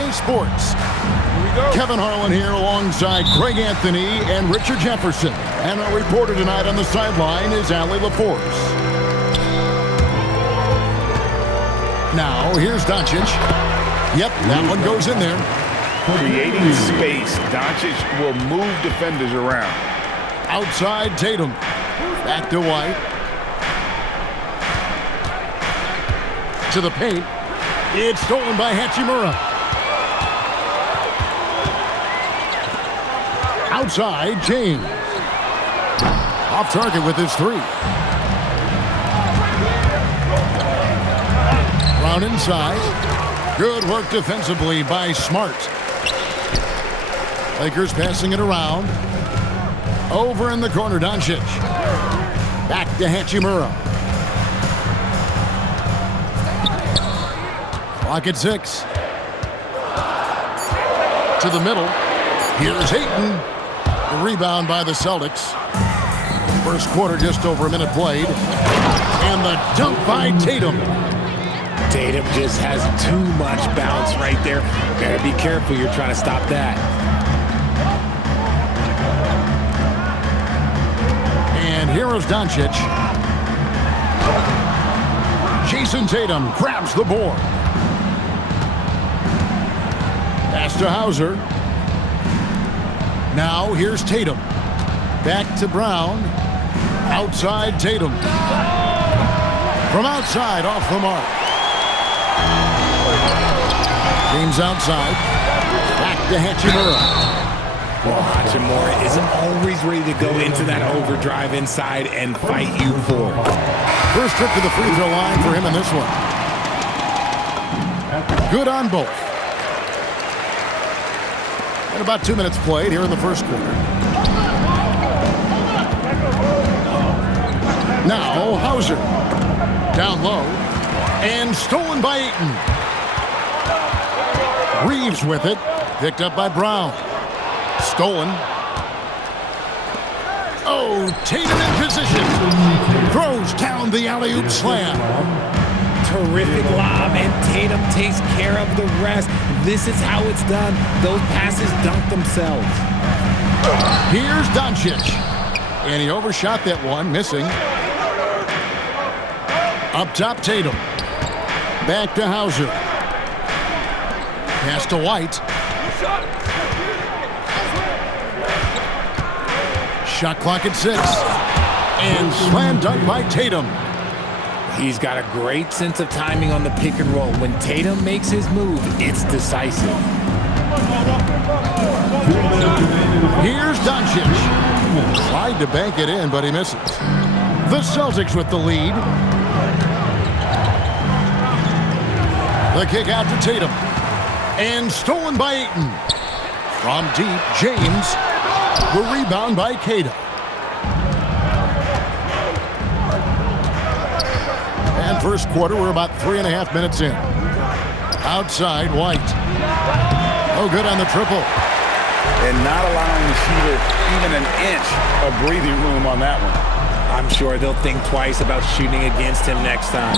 2K Sports. Kevin Harlan here alongside Craig Anthony and Richard Jefferson. And our reporter tonight on the sideline is Allie LaForce. Now, here's Doncic. Yep, that one goes in there. Creating space, Doncic will move defenders around. Outside Tatum. Back to White. To the paint. It's stolen by Hachimura. Outside, James. Off target with his three. Brown inside. Good work defensively by Smart. Lakers passing it around. Over in the corner, Doncic. Back to Hachimura. Clock at 6. To the middle. Here's Ayton. The rebound by the Celtics. First quarter, just over a minute played. And the dunk by Tatum. Tatum just has too much bounce right there. Better be careful. You're trying to stop that. And here is Doncic. Jason Tatum grabs the board. Pass to Hauser. Now here's Tatum. Back to Brown. Outside Tatum. From outside, off the mark. James outside. Back to Hachimura. Well, Hachimura isn't always ready to go into that overdrive inside and fight you for. First trip to the free throw line for him in this one. Good on both. And about 2 minutes played here in the first quarter. Now Hauser. Down low. And stolen by Ayton. Reeves with it. Picked up by Brown. Stolen. Oh, Tatum in position. Throws down the alley-oop slam. Terrific lob, and Tatum takes care of the rest. This is how it's done. Those passes dunk themselves. Here's Doncic. And he overshot that one, missing. Up top, Tatum. Back to Hauser. Pass to White. Shot clock at 6. And slam dunk by Tatum. He's got a great sense of timing on the pick and roll. When Tatum makes his move, it's decisive. Here's Doncic. Tried to bank it in, but he misses. The Celtics with the lead. The kick out to Tatum. And stolen by Ayton. From deep, James. The rebound by Cada. And first quarter, we're about 3.5 minutes in. Outside, White. Oh, good on the triple. And not allowing the shooter even an inch of breathing room on that one. I'm sure they'll think twice about shooting against him next time.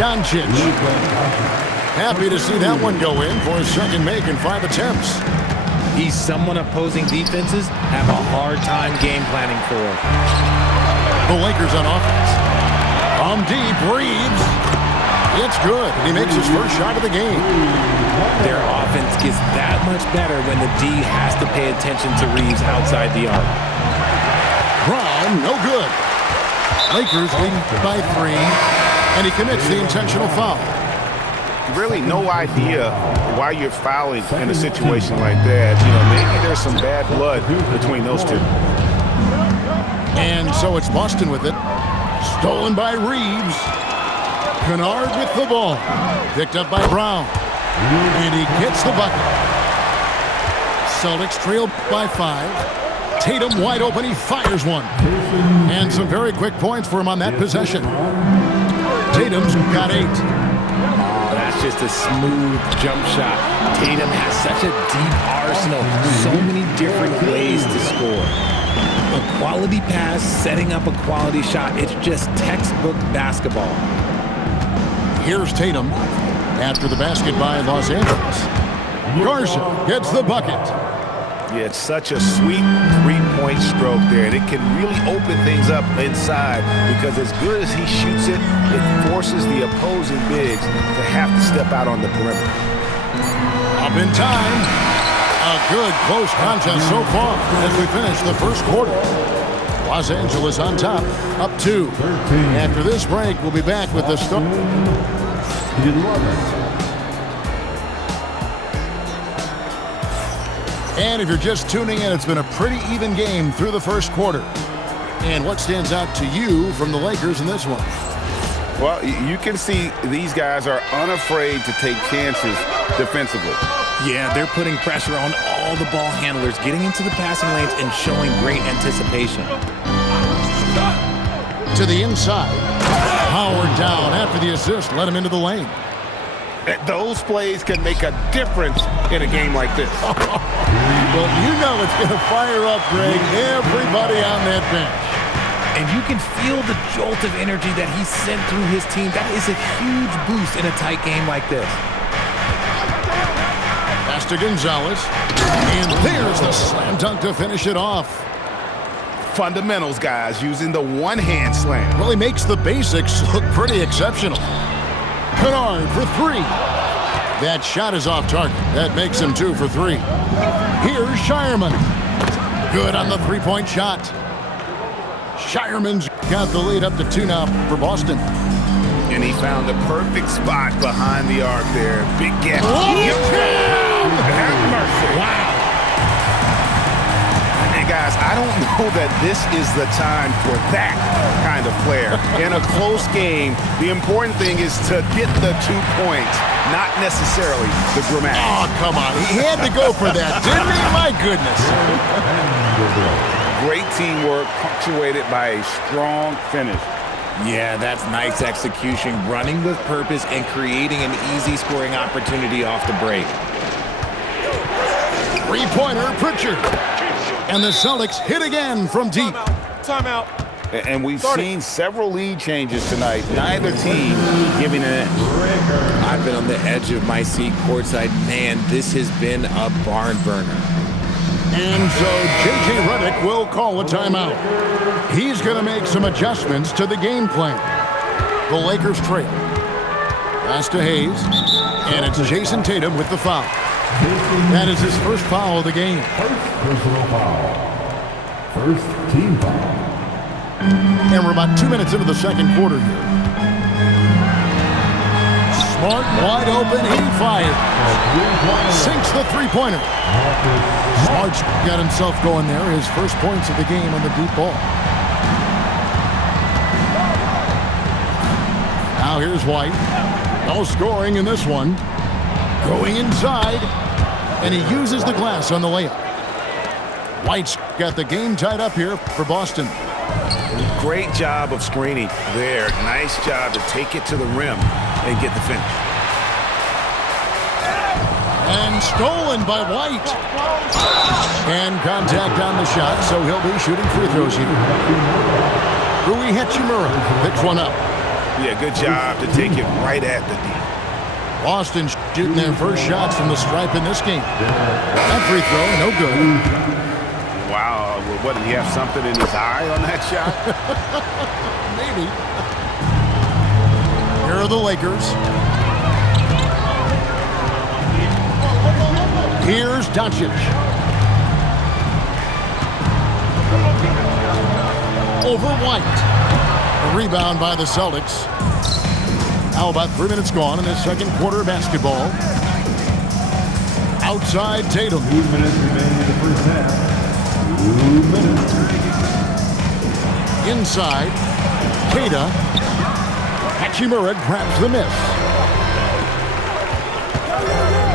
Doncic. Happy to see that one go in for his second make in 5 attempts. He's someone opposing defenses have a hard time game planning for. The Lakers on offense. From deep, Reeves. It's good. He makes his first shot of the game. Their offense gets that much better when the D has to pay attention to Reeves outside the arc. Brown, no good. Lakers leading by 3, and he commits the intentional foul. Really no idea why you're fouling in a situation like that. You know, maybe there's some bad blood between those two. And so it's Boston with it. Stolen by Reeves. Kennard with the ball. Picked up by Brown. And he gets the bucket. Celtics trail by 5. Tatum wide open. He fires one. And some very quick points for him on that possession. Tatum's got 8. That's just a smooth jump shot. Tatum has such a deep arsenal. So many different ways to score. A quality pass, setting up a quality shot. It's just textbook basketball. Here's Tatum. after the basket by Los Angeles. Garza gets the bucket. Yeah, it's such a sweet three-point stroke there. And it can really open things up inside because as good as he shoots it, it forces the opposing bigs to have to step out on the perimeter. Up in time. A good close contest so far as we finish the first quarter. Los Angeles on top, up 2. After this break, we'll be back with the start. And if you're just tuning in, it's been a pretty even game through the first quarter. And what stands out to you from the Lakers in this one? Well, you can see these guys are unafraid to take chances defensively. Yeah, they're putting pressure on all the ball handlers, getting into the passing lanes and showing great anticipation. To the inside. Howard down after the assist, let him into the lane. Those plays can make a difference in a game like this. Well, you know it's going to fire up, Greg, everybody on that bench. And you can feel the jolt of energy that he sent through his team. That is a huge boost in a tight game like this. Pass to Gonzalez. And there's the slam dunk to finish it off. Fundamentals, guys, using the one-hand slam. Really makes the basics look pretty exceptional. Kennard for 3. That shot is off target. That makes him 2 for 3. Here's Shireman. Good on the three-point shot. Shireman's got the lead up to 2 now for Boston. And he found the perfect spot behind the arc there. Big gap. Have mercy. Wow. And guys, I don't know that this is the time for that kind of flair. In a close game, the important thing is to get the 2 points, not necessarily the dramatics. Oh, come on. He had to go for that, didn't he? My goodness. Great teamwork, punctuated by a strong finish. Yeah, that's nice execution, running with purpose and creating an easy scoring opportunity off the break. Three-pointer, Pritchard. And the Celtics hit again from deep. Timeout. And we've seen several lead changes tonight. Neither team giving an inch. I've been on the edge of my seat courtside. Man, this has been a barn burner. And so J.J. Redick will call a timeout. He's going to make some adjustments to the game plan. The Lakers trail. Pass to Hayes. And it's Jason Tatum with the foul. That is his first foul of the game. First personal foul. First team foul. And we're about 2 minutes into the second quarter here. Smart, wide open, he fired. Sinks the three-pointer. Smart's got himself going there. His first points of the game on the deep ball. Now here's White. No scoring in this one. Going inside. And he uses the glass on the layup. White's got the game tied up here for Boston. Great job of screening there. Nice job to take it to the rim and get the finish. And stolen by White. And contact on the shot, so he'll be shooting free throws here. Rui Hachimura picks one up. Yeah, good job to take it right at the D. Boston shooting their first shots from the stripe in this game. That free throw, no good. Wow, what, did he have something in his eye on that shot? Maybe. Here are the Lakers. Here's Doncic. Over White. A rebound by the Celtics. Now about 3 minutes gone in the second quarter of basketball. Outside Tatum. 2 minutes remaining in the first half. 2 minutes. Inside. Keita. Hachimura grabs the miss.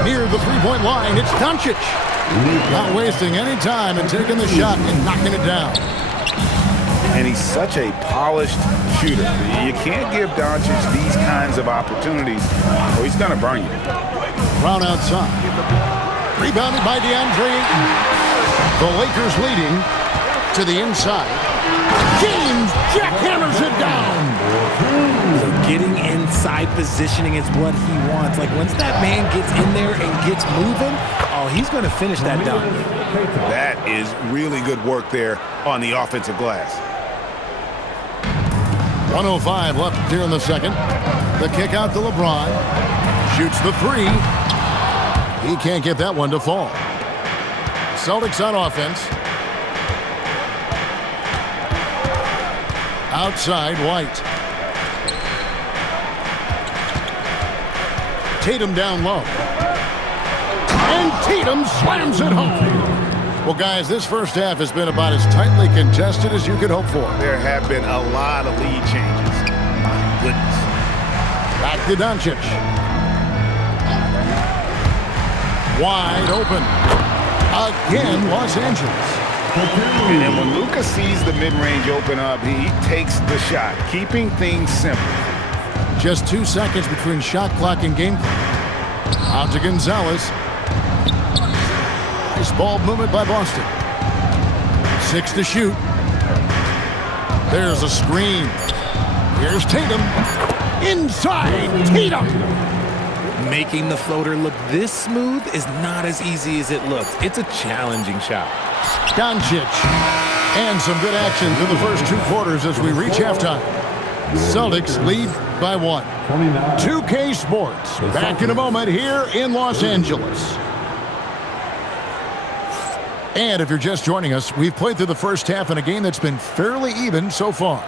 Near the three-point line, it's Doncic. Not wasting any time and taking the shot and knocking it down. And he's such a polished shooter. You can't give Doncic these kinds of opportunities or he's going to burn you. Brown outside. Rebounded by DeAndre Ayton. The Lakers leading to the inside. James jackhammers it down. Getting inside positioning is what he wants. Like, once that man gets in there and gets moving, oh, he's going to finish that dunk. That is really good work there on the offensive glass. 1:05 left here in the second. The kick out to LeBron. Shoots the three. He can't get that one to fall. Celtics on offense. Outside, White. Tatum down low. And Tatum slams it home. Well, guys, this first half has been about as tightly contested as you could hope for. There have been a lot of lead changes. My goodness. Back to Doncic. Wide open. Again, Los Angeles. And then when Luka sees the mid-range open up, he takes the shot, keeping things simple. Just 2 seconds between shot clock and game clock. Out to Gonzalez. Nice ball movement by Boston. 6 to shoot. There's a screen. Here's Tatum. Inside, Tatum. Making the floater look this smooth is not as easy as it looks. It's a challenging shot. Doncic. And some good action through the first 2 quarters as we reach halftime. Celtics lead by 1. 2K Sports. Back in a moment here in Los Angeles. And if you're just joining us, we've played through the first half in a game that's been fairly even so far.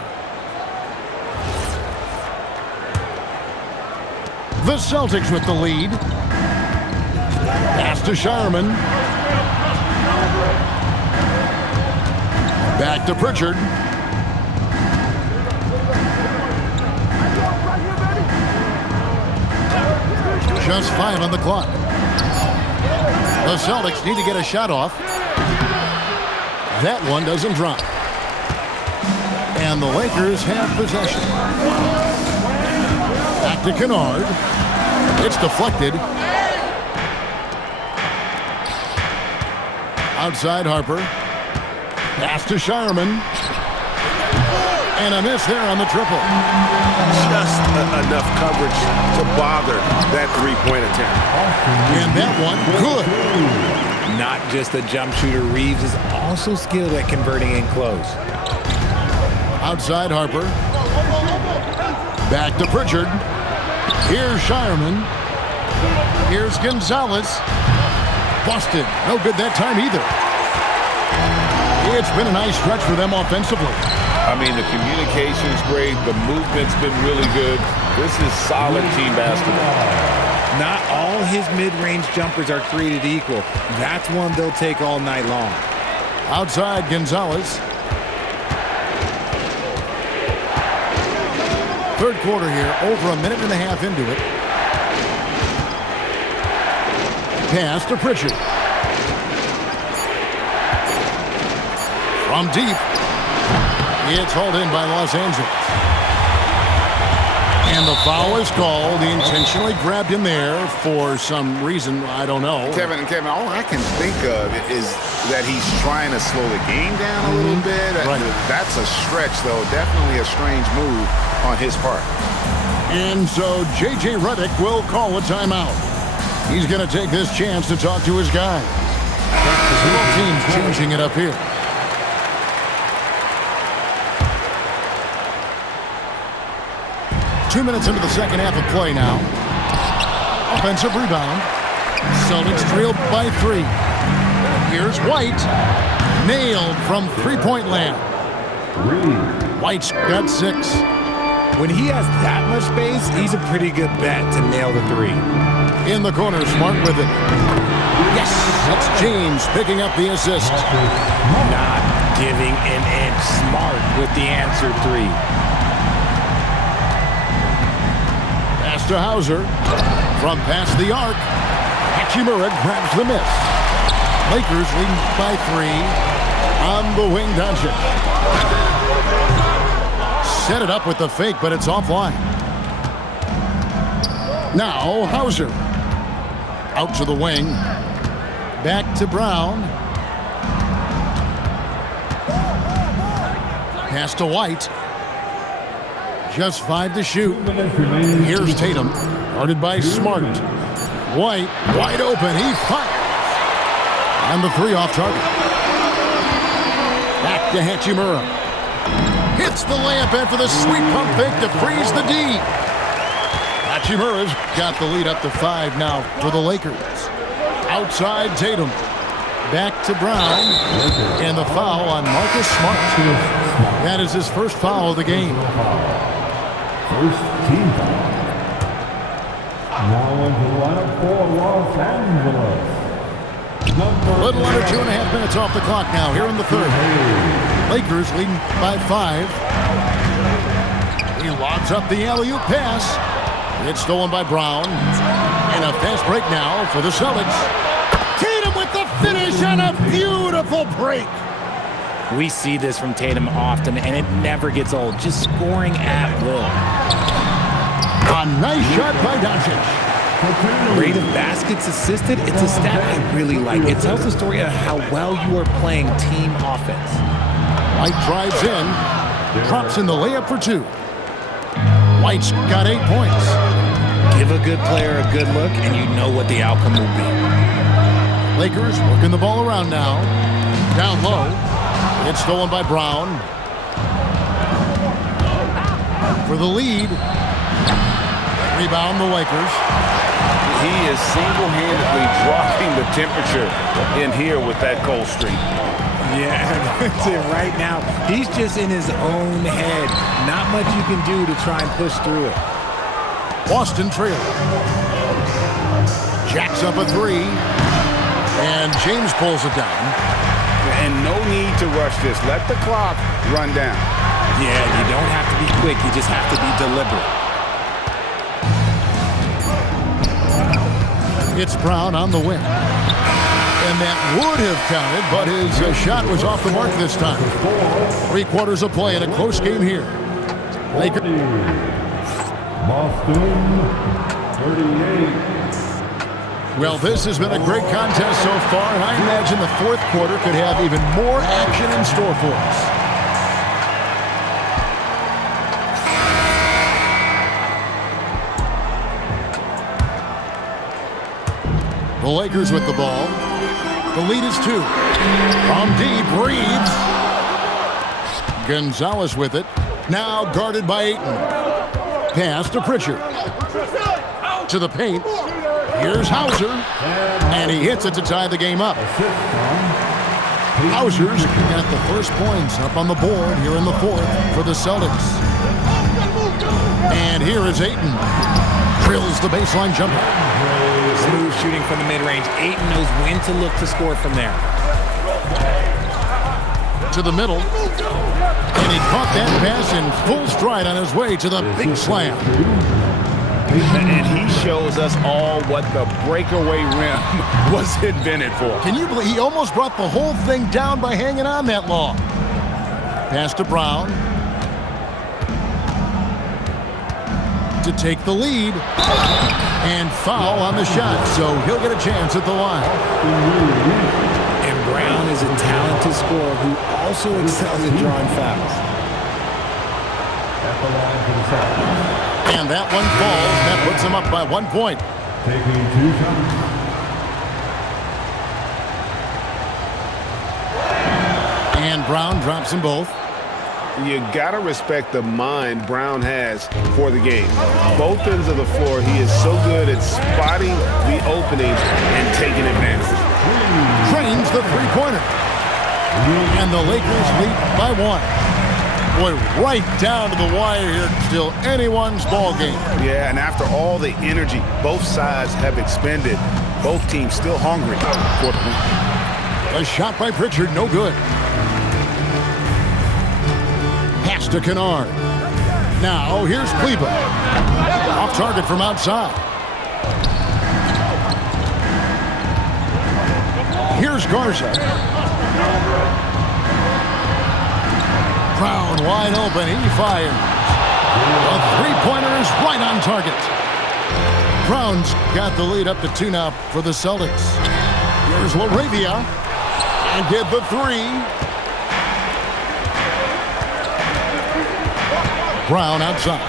The Celtics with the lead. Pass to Shireman. Back to Pritchard. Just 5 on the clock. The Celtics need to get a shot off. That one doesn't drop. And the Lakers have possession. Back to Kennard. It's deflected. Outside Harper. Pass to Shireman. And a miss there on the triple. Just enough coverage to bother that three-point attempt. And that one, good. Not just a jump shooter, Reeves is also skilled at converting in close. Outside Harper. Back to Pritchard. Here's Shireman. Here's Gonzalez. Busted. No good that time either. It's been a nice stretch for them offensively. I mean, the communication's great. The movement's been really good. This is solid team basketball. Not all his mid-range jumpers are created equal. That's one they'll take all night long. Outside Gonzalez. Third quarter here, over a minute and a half into it. Pass to Pritchard. From deep. It's hauled in by Los Angeles. And the foul is called. He intentionally grabbed him there for some reason, I don't know. Kevin, all I can think of is that he's trying to slow the game down a little bit. Right. That's a stretch, though. Definitely a strange move on his part. And so J.J. Redick will call a timeout. He's going to take this chance to talk to his guys. Both teams changing it up here. Two minutes into the second half of play now. Offensive rebound. Celtics trailed by 3. Here's White. Nailed from three-point land. White's got 6. When he has that much space, he's a pretty good bet to nail the 3. In the corner, Smart with it. Yes, that's James picking up the assist. Not giving an inch. Smart with the answer 3. Pass to Hauser. From past the arc. Hachimura grabs the miss. Lakers leading by 3. On the wing, Doncic. Set it up with the fake, but it's offline. Now Hauser. Out to the wing. Back to Brown. Pass to White. Just 5 to shoot. 2 minutes remaining. Here's Tatum, guarded by Smart. White, wide open, he fires. And the 3 off target. Back to Hachimura. Hits the layup after the sweet pump fake to freeze the D. Hachimura's got the lead up to 5 now for the Lakers. Outside Tatum. Back to Brown. And the foul on Marcus Smart. That is his first foul of the game. First team foul. Now into the lineup for Los Angeles. A little under 2.5 minutes off the clock now here in the third. Lakers leading by 5. He lobs up the alley-oop pass. It's stolen by Brown. And a fast break now for the Celtics. Tatum with the finish on a beautiful break. We see this from Tatum often, and it never gets old. Just scoring at will. A nice shot by Doncic. Rate of baskets assisted, it's a stat I really like. It tells the story of how well you are playing team offense. White drives in, drops in the layup for 2. White's got 8 points. Give a good player a good look, and you know what the outcome will be. Lakers working the ball around now. Down low. It's stolen by Brown. For the lead. Rebound the Lakers. He is single-handedly dropping the temperature in here with that cold streak. Yeah, that's it right now. He's just in his own head. Not much you can do to try and push through it. Boston trail. Jacks up a 3. And James pulls it down. And no need to rush this. Let the clock run down. Yeah, you don't have to be quick. You just have to be deliberate. It's Brown on the wing. And that would have counted, but his shot was off the mark this time. 3 quarters of play in a close game here. Lakers. Boston 38. Well, this has been a great contest so far, and I imagine the 4th quarter could have even more action in store for us. The Lakers with the ball. The lead is 2. From deep, breathes. Gonzalez with it. Now guarded by Ayton. Pass to Pritchard. To the paint. Here's Hauser. And he hits it to tie the game up. Hauser's got the first points up on the board here in the 4th for the Celtics. And here is Ayton. Drills the baseline jumper. Smooth shooting from the mid-range. Ayton knows when to look to score from there. To the middle. And he caught that pass in full stride on his way to the big slam. And he shows us all what the breakaway rim was invented for. Can you believe he almost brought the whole thing down by hanging on that long? Pass to Brown. To take the lead. And foul on the shot, so he'll get a chance at the line. And Brown is a talented scorer who also excels at drawing fouls. At the line for the Celtics. And that one falls. That puts him up by 1 point. Taking 2 shots. And Brown drops them both. You gotta respect the mind Brown has for the game. Both ends of the floor, he is so good at spotting the opening and taking advantage. Trains the 3-pointer. And the Lakers lead by 1. Boy, right down to the wire here. Still anyone's ball game. Yeah, and after all the energy both sides have expended, both teams still hungry for the win. A shot by Pritchard, no good. Pass to Kennard. Now, here's Kleber. Off target from outside. Here's Garza. Brown wide open. He fires. A 3-pointer is right on target. Brown's got the lead up to 2 now for the Celtics. Here's LaRavia. And get the 3. Brown outside.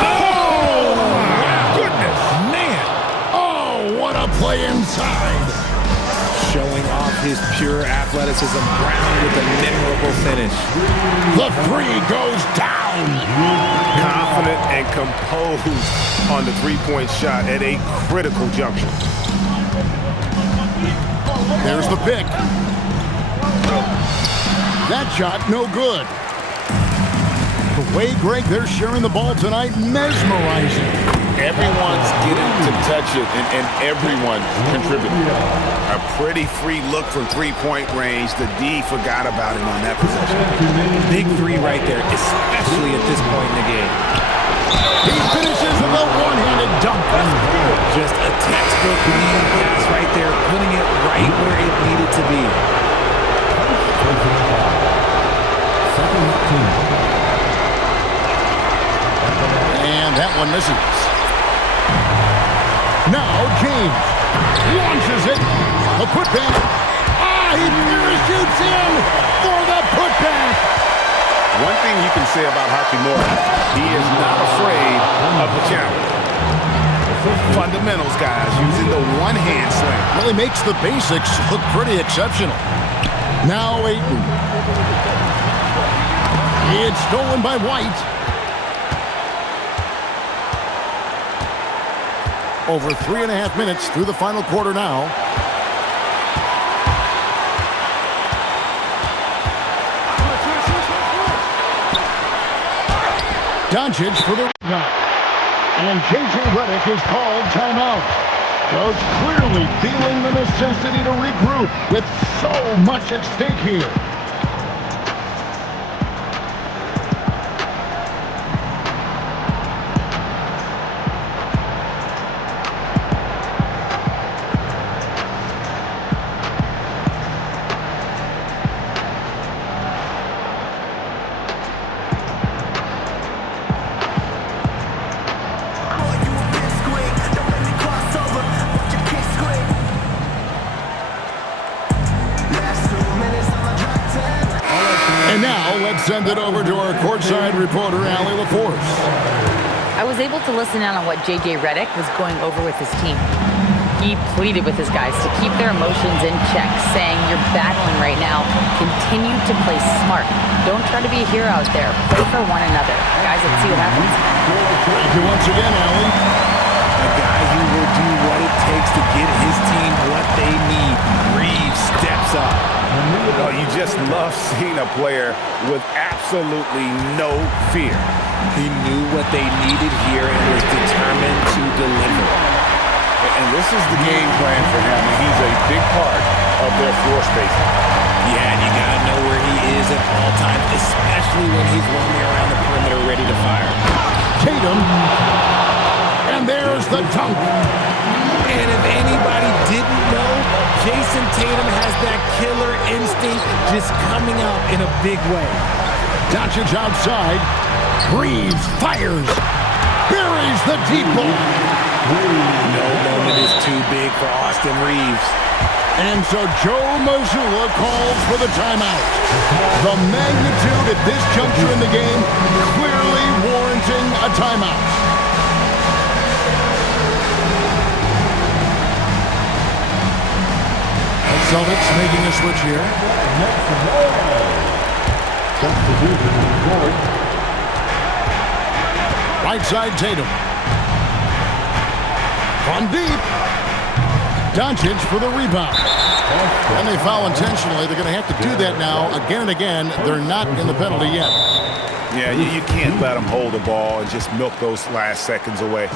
Oh, my goodness. Man, Oh, what a play inside. showing off his pure athleticism. Brown with a memorable finish. The three goes down. Confident and composed on the three-point shot at a critical juncture. There's the pick. That shot, no good. The way, Greg, they're sharing the ball tonight, mesmerizing. Everyone's getting to touch it, and everyone contributing. A pretty free look from three-point range. The D forgot about him on that possession. Big three right there, especially at this point in the game. He finishes with a one-handed dunk. Just a textbook lead pass right there, putting it right where it needed to be. And that one misses. Now James launches it. The putback. He parachutes in for the putback. One thing you can say about Hachimura, he is not afraid of the challenge. Fundamentals, guys, using the one-hand slam. Really makes the basics look pretty exceptional. Now Ayton. It's stolen by White. Over 3.5 minutes through the final quarter now. Doncic for the rebound. And J.J. Redick is called timeout. Coach clearly feeling the necessity to regroup with so much at stake here. And now, let's send it over to our courtside reporter, Allie LaForce. I was able to listen in on what J.J. Redick was going over with his team. He pleaded with his guys to keep their emotions in check, saying, "You're battling right now. Continue to play smart. Don't try to be a hero out there. Play for one another." Guys, let's see what happens. Thank you once again, Allie. A guy who will do what it takes to get his team what they need. Reeves steps up. Oh, you just love seeing a player with absolutely no fear. He knew what they needed here and was determined to deliver. And this is the game plan for him. He's a big part of their floor spacing. Yeah, and you got to know where he is at all times, especially when he's roaming around the perimeter ready to fire. Tatum. And there's the dunk. And if anybody didn't know, Jason Tatum has that killer instinct just coming out in a big way. Doncic outside. Reeves fires. Buries the deep ball. No moment is too big for Austin Reeves. And so Joe Mazzulla calls for the timeout. The magnitude at this juncture in the game clearly warranting a timeout. Celtics making a switch here. Right side Tatum. From deep. Doncic for the rebound. And they foul intentionally. They're going to have to do that now again and again. They're not in the penalty yet. Yeah, you can't let them hold the ball and just milk those last seconds away.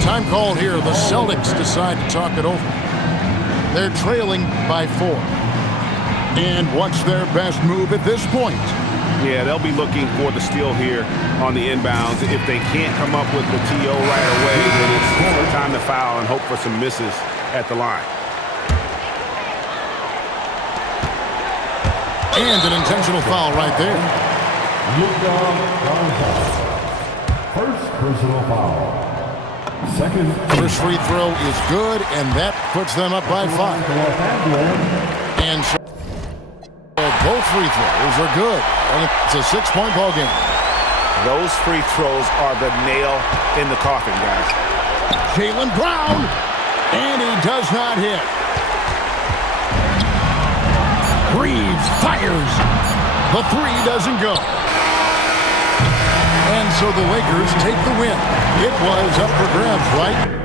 Time called here. The Celtics decide to talk it over. They're trailing by 4. And what's their best move at this point? Yeah, they'll be looking for the steal here on the inbounds. If they can't come up with the TO right away, then it's time to foul and hope for some misses at the line. And an intentional foul right there. First personal foul. Second. First free throw is good, and that puts them up by 5. And so both free throws are good, and it's a 6-point ball game. Those free throws are the nail in the coffin, guys. Jaylen Brown, and he does not hit. Reeves fires. The three doesn't go. And so the Lakers take the win. It was up for grabs, right?